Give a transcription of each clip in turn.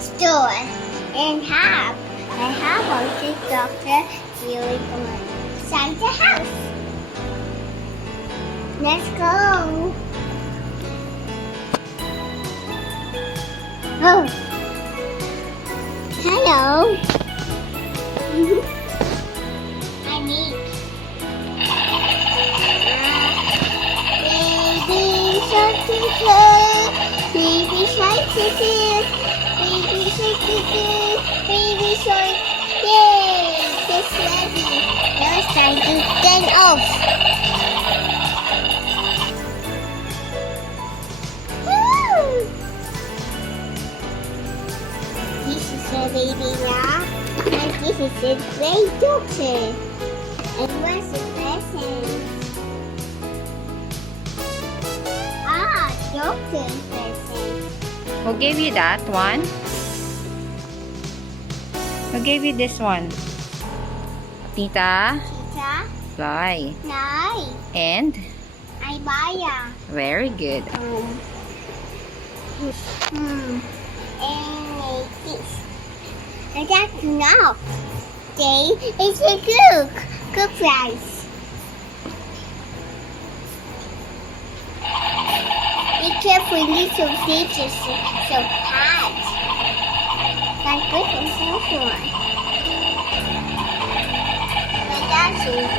store and I have a big doctor really going inside the house. Let's go. Oh, hello. I need baby shark chicken, baby shark chicken, baby shark chicken, baby shark. Yay! It's ready. Now it's time to turn off. Woo! This is a baby now, and this is a great doctor. And what's the present? Ah, doctor present. Who gave you that one? Who gave you this one? Tita? Tita, Fly. nice. And? I buy ya. Very good. And make this. And that's enough. They is a good price. Be careful, little features so hard. That's good for someone. But that's it.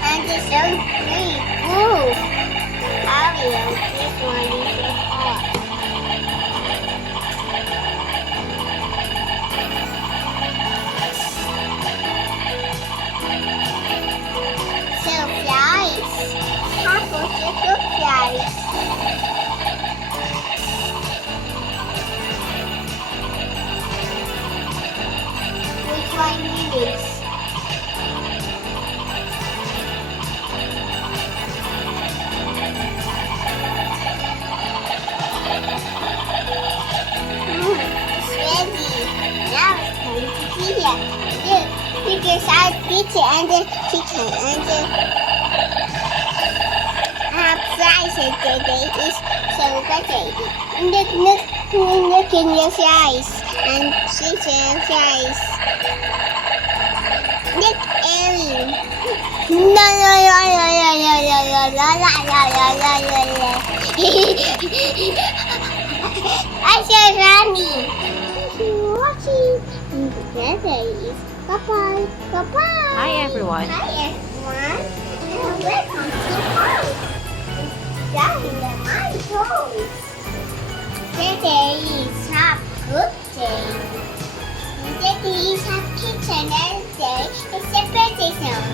And it's so great. Ooh. Mario, this one is so hard. So flies. How about the good flies? Which one is this? It's ready. Now it's time to eat it. Look, inside pizza and the chicken and the fries and today is so potato. Look in your fries and chicken fries. Look, Ellie. No, no, no, no, no, no, no, no, no, no, no, no, no. I said Rani. Thank you for watching. And together is bye-bye. Bye-bye. Hi, everyone. Hi, everyone. And welcome to home. Darling, my toys. Today is a good day. Today is a kitchen and day. It's a birthday song.